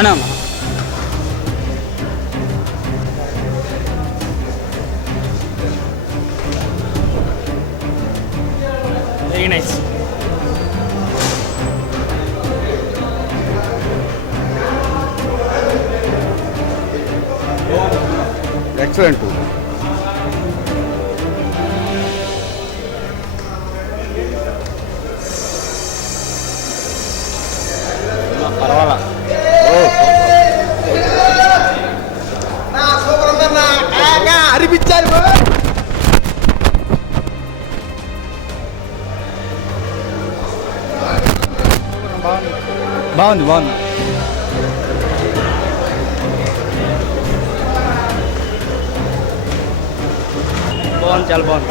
బాగానే ఉన్నా very nice excellent బాగుంది బాగుంది. బాగుంది చాలా బాగుంది.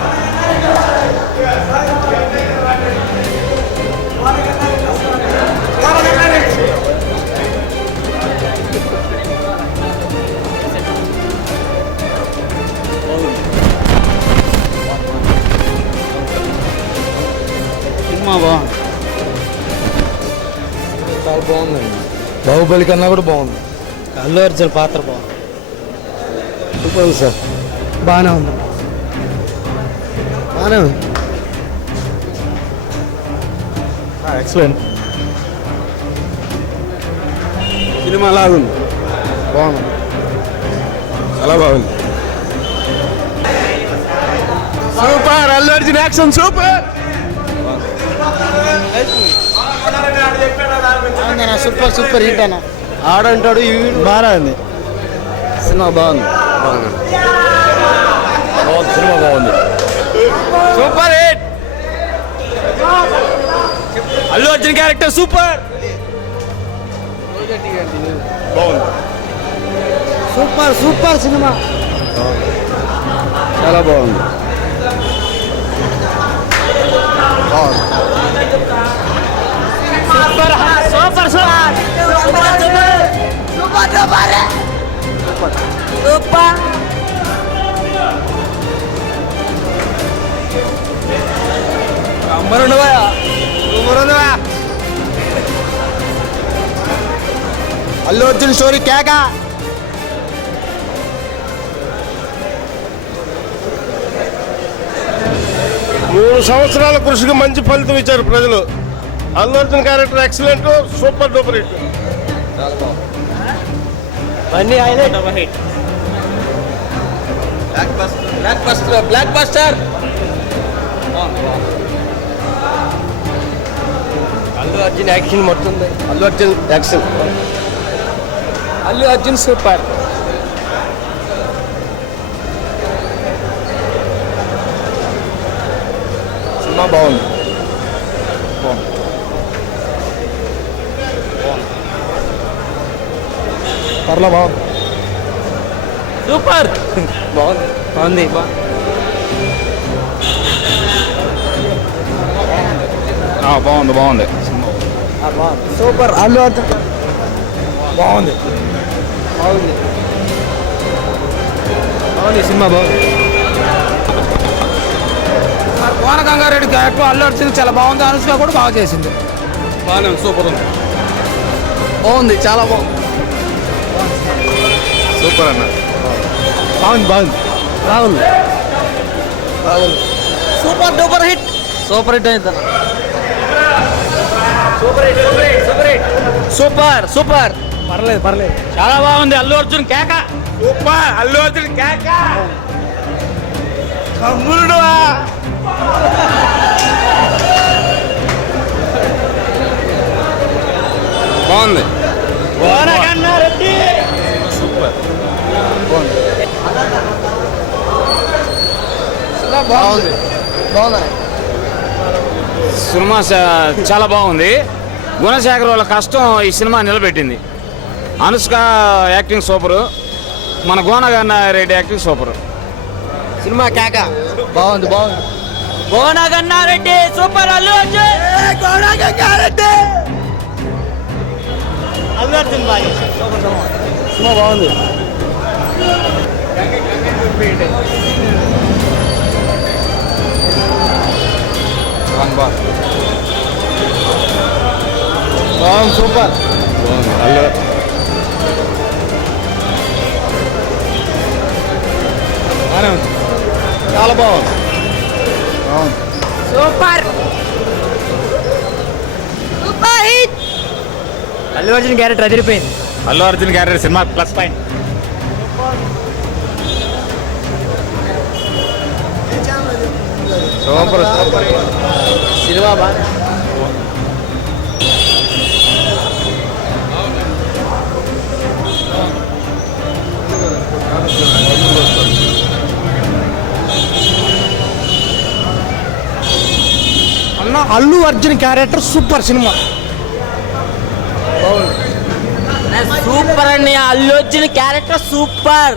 సినిమా బాగుంది. చాలా బాగుందండి. బాహుబలి కన్నా కూడా బాగుంది. అల్లు అర్జున్ పాత్ర బాగుంది. Super sir. బాగానే ఉంది. బాగానే ఉంది. ఎక్సలెంట్. సినిమా లాగుంది బాగుంది. చాలా బాగుంది. Super Allu Arjun action super. Super super hit అన్న. ఆడంటాడు బాగా ఉంది. సినిమా బాగుంది. బాగుంది. సినిమా బాగుంది. Super hit! Allu Arjun character super! బాగుంది. Super super cinema. చాలా బాగుంది. బాగుంది. Super super super Allu Arjun story కేక మూడు సంవత్సరాల కృషికి మంచి ఫలితం ఇచ్చారు ప్రజలు. Allu Arjun character excellent super duper hit అన్ని highlight hit blockbuster blockbuster Allu Arjun action మొత్తం Allu Arjun action Allu Arjun super cinema బాగుంది. పర్లా బాగుంది. సూపర్. బాగుంది. బాగుంది. బాగుంది బాగుంది. సూపర్. అల్లు అర్జున్ బాగుంది. బాగుంది. బాగుంది సినిమా బాగుంది. కోన గంగారెడ్డి క్యారెక్టర్ అల్లు అర్జున్ చాలా బాగుంది. అనుష్క కూడా బాగా చేసింది. బాగానే సూపర్ ఉంది. బాగుంది చాలా బాగుంది. సూపర్ అన్న. బాగుంది బాగుంది. బాగుంది బాగుంది super duper hit. Super hit అయింది super hit super hit super hit. Super super. పర్లేదు పర్లేదు. చాలా బాగుంది అల్లు అర్జున్ కేక. సూపర్ అల్లు అర్జున్ కేక. కమ్ముడు బాగుంది. రెడ్డి. బాగుంది. బాగుంది సినిమా చాలా బాగుంది. గుణశేఖర్ వాళ్ళ కష్టం ఈ సినిమా నిలబెట్టింది. Anushka acting super. మన Gonaganna Reddy acting super. Cinema కేక. బాగుంది బాగుంది. గోనగన్నారెడ్డి సూపర్ అల్లు అర్జున్. గోనగన్నారెడ్డి! అల్లు అర్జున్ బాగా సినిమా బాగుంది. వన్ బాగుంది సూపర్ హలో బాగానే ఉంది చాలా బాగుంది బాగుంది సూపర్ అల్లు అర్జున్ క్యారెక్టర్ అదిరిపోయింది Allu Arjun character cinema plus point super super. Cinema బాగా అన్న Allu Arjun character super cinema. Super అండి అల్లు అర్జున్ క్యారెక్టర్ సూపర్.